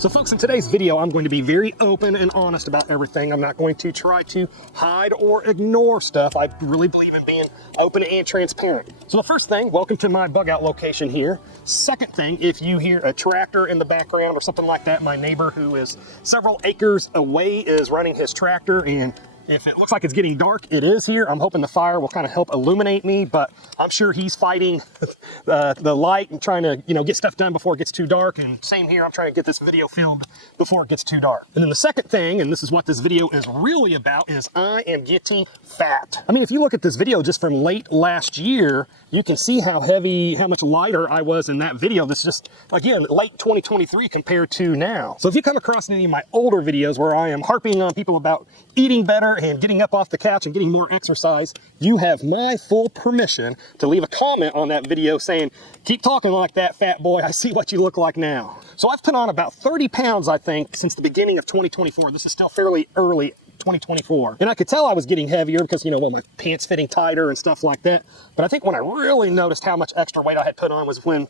So folks, in today's video, I'm going to be very open and honest about everything. I'm not going to try to hide or ignore stuff. I really believe in being open and transparent. So the first thing, welcome to my bug out location here. Second thing, if you hear a tractor in the background or something like that, my neighbor who is several acres away is running his tractor, and if it looks like it's getting dark, it is here. I'm hoping the fire will kind of help illuminate me, but I'm sure he's fighting the light and trying to, get stuff done before it gets too dark. And same here, I'm trying to get this video filmed before it gets too dark. And then the second thing, and this is what this video is really about, is I am getting fat. I mean, if you look at this video just from late last year, you can see how much lighter I was in that video. This is just, again, late 2023 compared to now. So if you come across any of my older videos where I am harping on people about eating better and getting up off the couch and getting more exercise, you have my full permission to leave a comment on that video saying, keep talking like that, fat boy. I see what you look like now. So I've put on about 30 pounds, I think, since the beginning of 2024. This is still fairly early 2024. And I could tell I was getting heavier because, my pants fitting tighter and stuff like that. But I think when I really noticed how much extra weight I had put on was when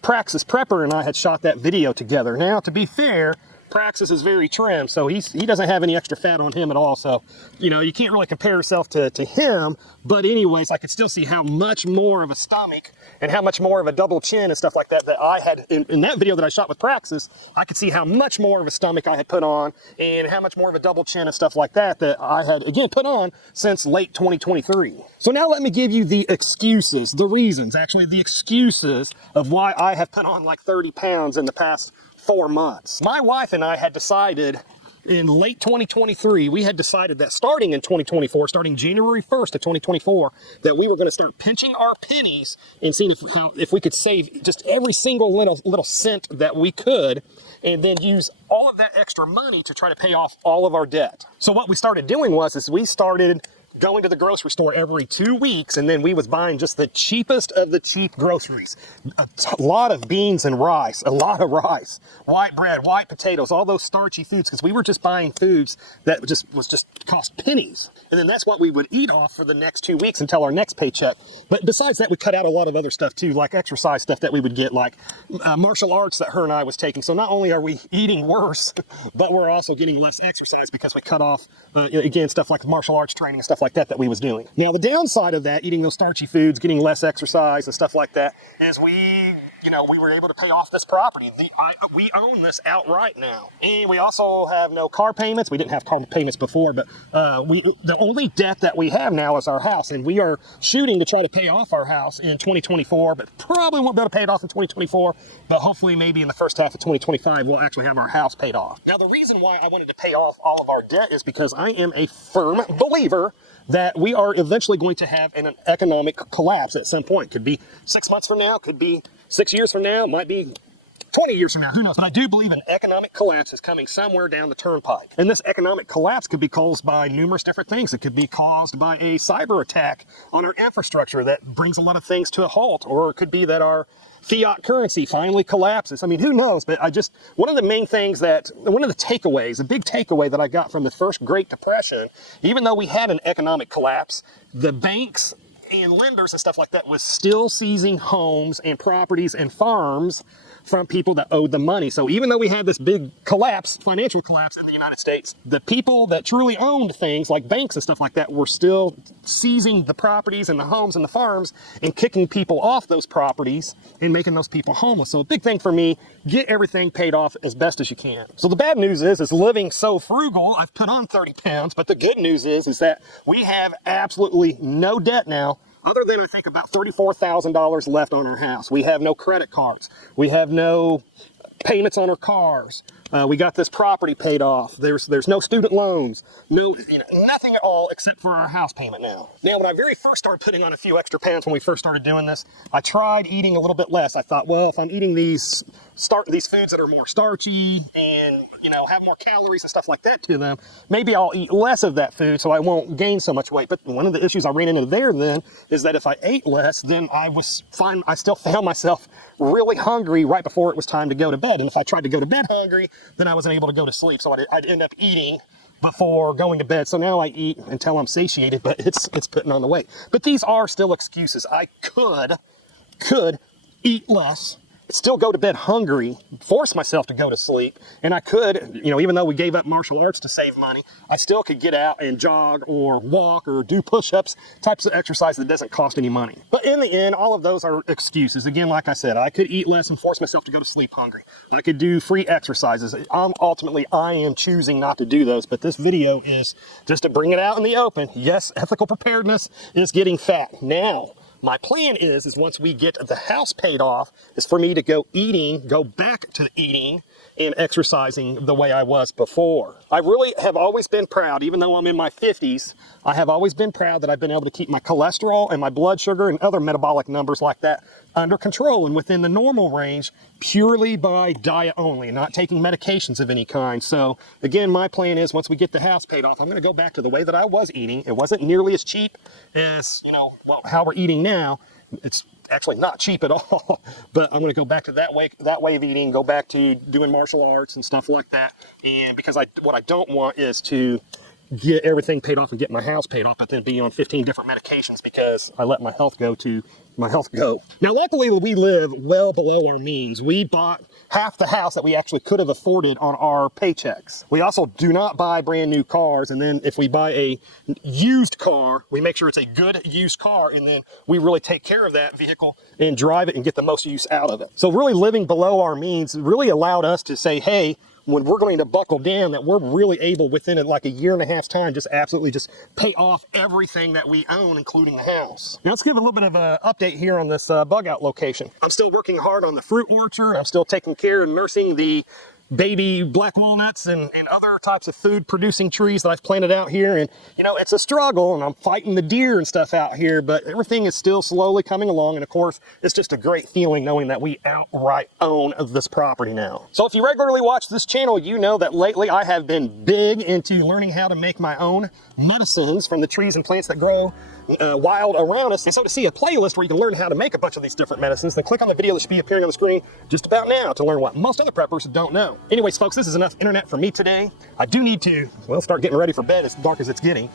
Praxis Prepper and I had shot that video together. Now, to be fair, Praxis is very trim, so he doesn't have any extra fat on him at all. So, you can't really compare yourself to him. But anyways, I could still see how much more of a stomach and how much more of a double chin and stuff like that that I had in that video that I shot with Praxis. I could see how much more of a stomach I had put on and how much more of a double chin and stuff like that that I had, again, put on since late 2023. So now let me give you the excuses, the reasons, actually the excuses of why I have put on like 30 pounds in the past 4 months. My wife and I had decided in late 2023, we had decided that starting in 2024, starting January 1st of 2024, that we were going to start pinching our pennies and seeing if we could save just every single little cent that we could, and then use all of that extra money to try to pay off all of our debt. So what we started doing was we started going to the grocery store every 2 weeks, and then we was buying just the cheapest of the cheap groceries. A lot of beans and rice, a lot of rice, white bread, white potatoes, all those starchy foods, because we were just buying foods that was just cost pennies. And then that's what we would eat off for the next 2 weeks until our next paycheck. But besides that, we cut out a lot of other stuff too, like exercise stuff that we would get, like martial arts that her and I was taking. So not only are we eating worse, but we're also getting less exercise because we cut off, again, stuff like martial arts training and stuff like that we was doing. Now, the downside of that, eating those starchy foods, getting less exercise and stuff like that, is we were able to pay off this property. We own this outright now. And we also have no car payments. We didn't have car payments before, but the only debt that we have now is our house, and we are shooting to try to pay off our house in 2024, but probably won't be able to pay it off in 2024, but hopefully maybe in the first half of 2025, we'll actually have our house paid off. Now, the reason why I wanted to pay off all of our debt is because I am a firm believer that we are eventually going to have an economic collapse at some point. Could be 6 months from now, could be 6 years from now, might be 20 years from now, who knows? But I do believe an economic collapse is coming somewhere down the turnpike. And this economic collapse could be caused by numerous different things. It could be caused by a cyber attack on our infrastructure that brings a lot of things to a halt, or it could be that our fiat currency finally collapses. I mean, who knows? But one of the main things one of the takeaways, a big takeaway that I got from the first Great Depression, even though we had an economic collapse, the banks and lenders and stuff like that was still seizing homes and properties and farms from people that owed them money. So even though we had this big collapse, financial collapse in the United States, the people that truly owned things like banks and stuff like that were still seizing the properties and the homes and the farms and kicking people off those properties and making those people homeless. So a big thing for me, get everything paid off as best as you can. So the bad news is living so frugal, I've put on 30 pounds, but the good news is that we have absolutely no debt now, other than I think about $34,000 left on our house. We have no credit cards. We have no payments on our cars. We got this property paid off. There's no student loans, nothing at all except for our house payment now. Now, when I very first started putting on a few extra pounds when we first started doing this, I tried eating a little bit less. I thought, well, if I'm eating these foods that are more starchy and have more calories and stuff like that to them, maybe I'll eat less of that food so I won't gain so much weight. But one of the issues I ran into there then is that if I ate less, then I still found myself really hungry right before it was time to go to bed. And if I tried to go to bed hungry, then I wasn't able to go to sleep. So I'd end up eating before going to bed. So now I eat until I'm satiated, but it's putting on the weight. But these are still excuses. I could eat less could still go to bed hungry, force myself to go to sleep, and I could, you know, even though we gave up martial arts to save money, I still could get out and jog or walk or do push-ups, types of exercise that doesn't cost any money. But in the end, all of those are excuses. Again, like I said, I could eat less and force myself to go to sleep hungry. I could do free exercises. Ultimately, I am choosing not to do those, but this video is just to bring it out in the open. Yes, ethical preparedness is getting fat. Now, my plan is once we get the house paid off, is for me to go back to eating and exercising the way I was before. I really have always been proud, even though I'm in my 50s, I have always been proud that I've been able to keep my cholesterol and my blood sugar and other metabolic numbers like that under control and within the normal range purely by diet only, not taking medications of any kind. So again, my plan is once we get the house paid off, I'm going to go back to the way that I was eating. It wasn't nearly as cheap as, you know, well, how we're eating now. It's actually not cheap at all, but I'm going to go back to that way of eating, go back to doing martial arts and stuff like that. And because what I don't want is to get everything paid off and get my house paid off, but then be on 15 different medications because I let my health go. Now, luckily, we live well below our means. We bought half the house that we actually could have afforded on our paychecks. We also do not buy brand new cars, and then if we buy a used car, we make sure it's a good used car, and then we really take care of that vehicle and drive it and get the most use out of it. So really living below our means really allowed us to say, hey, when we're going to buckle down, that we're really able within like a year and a half's time, just absolutely just pay off everything that we own, including the house. Now let's give a little bit of an update here on this bug out location. I'm still working hard on the fruit orchard. I'm still taking care and nursing the baby black walnuts and other types of food producing trees that I've planted out here. And you know, it's a struggle and I'm fighting the deer and stuff out here, but everything is still slowly coming along. And of course, it's just a great feeling knowing that we outright own this property now. So if you regularly watch this channel, you know that lately I have been big into learning how to make my own medicines from the trees and plants that grow wild around us. And so to see a playlist where you can learn how to make a bunch of these different medicines, then click on the video that should be appearing on the screen just about now to learn what most other preppers don't know. Anyways, folks, this is enough internet for me today. I do need to, well, start getting ready for bed as dark as it's getting.